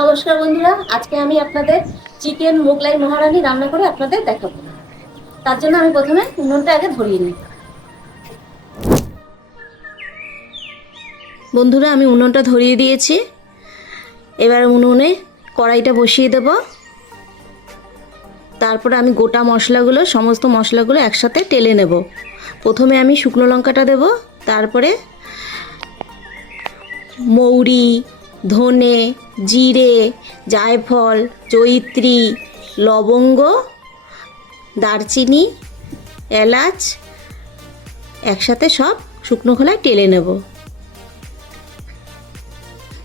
নমস্কার বন্ধুরা, আজকে আমি আপনাদের চিকেন মোগলাই মহারানী রান্না করে আপনাদের দেখাবো। তার জন্য আমি প্রথমে উনুনটা আগে ধরিয়ে নিই। বন্ধুরা, আমি উনুনটা ধরিয়ে দিয়েছি। এবার উনুনে কড়াইটা বসিয়ে দেব। তারপরে আমি গোটা মশলাগুলো, সমস্ত মশলাগুলো একসাথে টেলে নেব। প্রথমে আমি শুকনো লঙ্কাটা দেব, তারপরে মৌরি, ধনে, জিরে, জায়ফল, জয়িত্রী, লবঙ্গ, দারচিনি, এলাচ একসাথে সব শুকনো খোলায় টেলে নেব।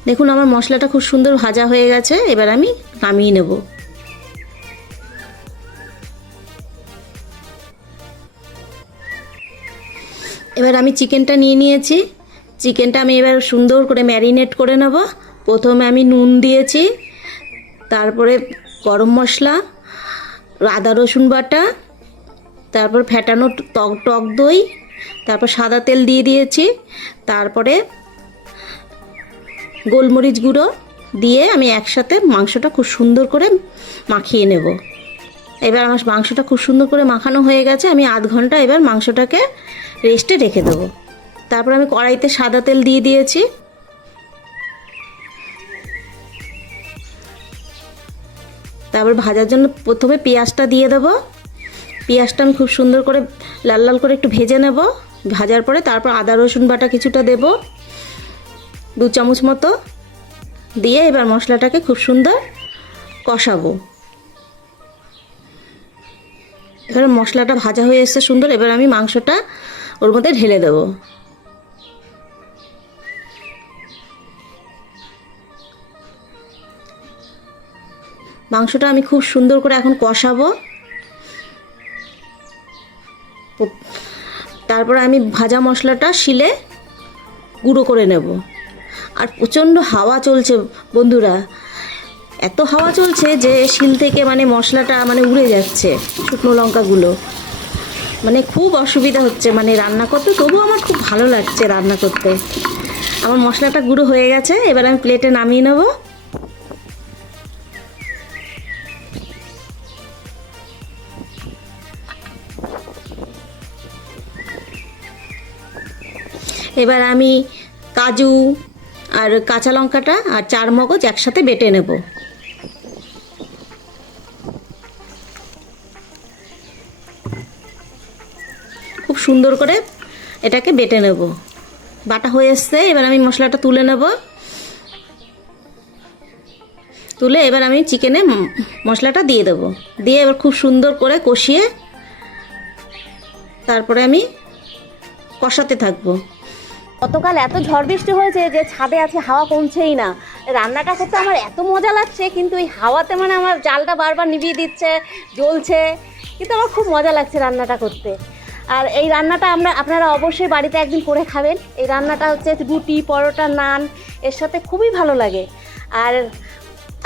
দেখুন আমার মশলাটা খুব সুন্দর ভাজা হয়ে গেছে। এবার আমি নামিয়ে নেব। এবার আমি চিকেনটা নিয়ে নিয়েছি। চিকেনটা আমি এবার সুন্দর করে ম্যারিনেট করে নেব। প্রথমে আমি নুন দিয়েছি, তারপরে গরম মশলা, আদা রসুন বাটা, তারপর ফ্যাটানো টক দই, তারপর সাদা তেল দিয়ে দিয়েছি, তারপরে গোলমরিচ গুঁড়ো দিয়ে আমি একসাথে মাংসটা খুব সুন্দর করে মাখিয়ে নেব। এবার আমার মাংসটা খুব সুন্দর করে মাখানো হয়ে গেছে। আমি আধ ঘন্টা এবার মাংসটাকে রেস্টে রেখে দেবো। তারপর আমি কড়াইতে সাদা তেল দিয়ে দিয়েছি। তারপর ভাজার জন্য প্রথমে পেঁয়াজটা দিয়ে দেবো। পেঁয়াজটা আমি খুব সুন্দর করে লাল লাল করে একটু ভেজে নেব। ভাজার পরে তারপর আদা রসুন বাটা কিছুটা দেব, 2 চামচ মতো দিয়ে এবার মশলাটাকে খুব সুন্দর কষাবো। এবার মশলাটা ভাজা হয়ে এসেছে সুন্দর। এবার আমি মাংসটা ওর মধ্যে ঢেলে দেব। মাংসটা আমি খুব সুন্দর করে এখন কষাবো। তারপর আমি ভাজা মশলাটা শিলে গুঁড়ো করে নেব। আর প্রচণ্ড হাওয়া চলছে বন্ধুরা, এত হাওয়া চলছে যে শিল থেকে মশলাটা উড়ে যাচ্ছে, শুকনো লঙ্কাগুলো। খুব অসুবিধা হচ্ছে রান্না করতে। তবুও আমার খুব ভালো লাগছে রান্না করতে। আমার মশলাটা গুঁড়ো হয়ে গেছে। এবার আমি প্লেটে নামিয়ে নেব। এবার আমি কাজু আর কাঁচা লঙ্কাটা আর 4 মগজ একসাথে বেটে নেব। খুব সুন্দর করে এটাকে বেটে নেব। বাটা হয়ে এসছে। এবার আমি মশলাটা তুলে নেব। তুলে এবার আমি চিকেনে মশলাটা দিয়ে দেব। দিয়ে এবার খুব সুন্দর করে কষিয়ে তারপরে আমি কষাতে থাকবো। গতকাল এত ঝড় বৃষ্টি হয়েছে যে ছাদে আছে, হাওয়া কমছেই না। রান্নাটা করতে আমার এত মজা লাগছে, কিন্তু এই হাওয়াতে আমার জালটা বারবার নিভিয়ে দিচ্ছে, জ্বলছে, কিন্তু আমার খুব মজা লাগছে রান্নাটা করতে। আর এই রান্নাটা আপনারা অবশ্যই বাড়িতে একদিন করে খাবেন। এই রান্নাটা হচ্ছে রুটি, পরোটা, নান এর সাথে খুবই ভালো লাগে। আর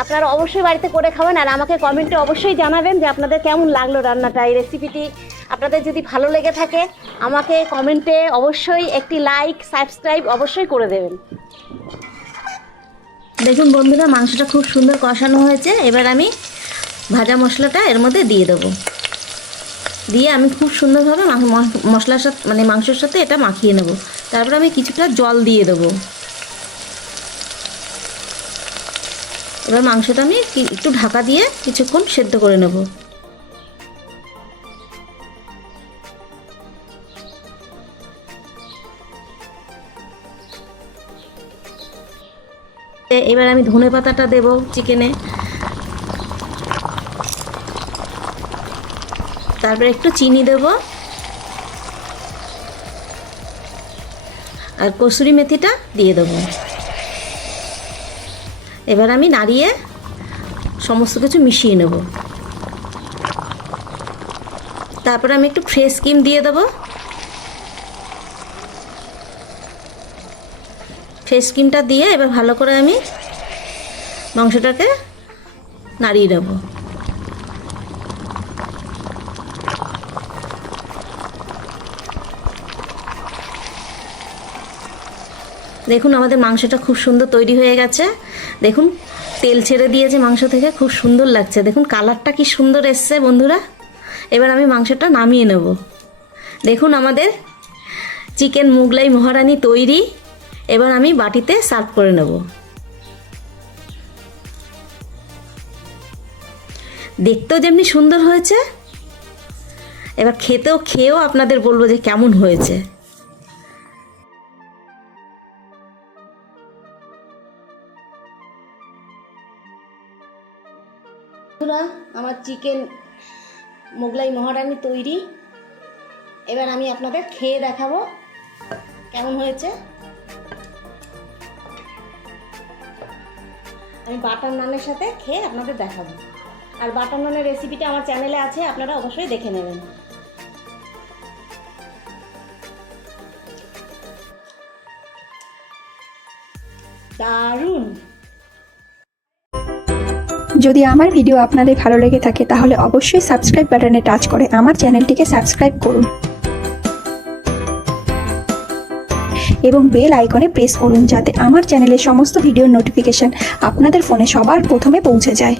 আপনারা অবশ্যই বাড়িতে করে খাবেন। আর আমাকে কমেন্টে অবশ্যই জানাবেন যে আপনাদের কেমন লাগলো রান্নাটা, এই রেসিপিটি। আপনাদের যদি ভালো লেগে থাকে আমাকে কমেন্টে অবশ্যই একটি লাইক, সাবস্ক্রাইব অবশ্যই করে দেবেন। দেখুন বন্ধুরা, মাংসটা খুব সুন্দর কষানো হয়েছে। এবার আমি ভাজা মশলাটা এর মধ্যে দিয়ে দেবো। দিয়ে আমি খুব সুন্দরভাবে মশলার সাথে মাংসের সাথে এটা মাখিয়ে নেব। তারপর আমি কিছুটা জল দিয়ে দেবো। এবার মাংসটা আমি একটু ঢাকা দিয়ে কিছুক্ষণ সেদ্ধ করে নেব। এবার আমি ধনে পাতাটা দেব চিকেনে। তারপরে একটু চিনি দেব আর কসুরি মেথিটা দিয়ে দেব। এবার আমি নাড়িয়ে সমস্ত কিছু মিশিয়ে নেব। তারপরে আমি একটু ফ্রেশ ক্রিম দিয়ে দেব। ফ্রেশ ক্রিমটা দিয়ে এবার ভালো করে আমি মাংসটাকে নাড়িয়ে নেব। দেখুন আমাদের মাংসটা খুব সুন্দর তৈরি হয়ে গেছে। দেখুন তেল ছেড়ে দিয়েছে মাংস থেকে, খুব সুন্দর লাগছে। দেখুন কালারটা কি সুন্দর এসছে বন্ধুরা। এবার আমি মাংসটা নামিয়ে নেব। দেখুন আমাদের চিকেন মোগলাই মহারানী তৈরি। এবার আমি বাটিতে সার্ভ করে নেব। দেখতেও যেমনি সুন্দর হয়েছে, এবার খেয়েও আপনাদের বলবো যে কেমন হয়েছে। বন্ধুরা, আমার চিকেন মোগলাই মহারানী তৈরি। এবার আমি আপনাদের খেয়ে দেখাবো কেমন হয়েছে। আমি বাটার নানের সাথে খেয়ে আপনাদের দেখাবো। আর বাটার নানের রেসিপিটা আমার চ্যানেলে আছে, আপনারা অবশ্যই দেখে নেবেন। দারুণ। যদি আমার ভিডিও আপনাদের ভালো লেগে থাকে তাহলে অবশ্যই সাবস্ক্রাইব বাটনে টাচ করে আমার চ্যানেলটিকে সাবস্ক্রাইব করুন এবং বেল আইকনে প্রেস করুন যাতে আমার চ্যানেলের সমস্ত ভিডিওর নোটিফিকেশন আপনাদের ফোনে সবার প্রথমে পৌঁছে যায়।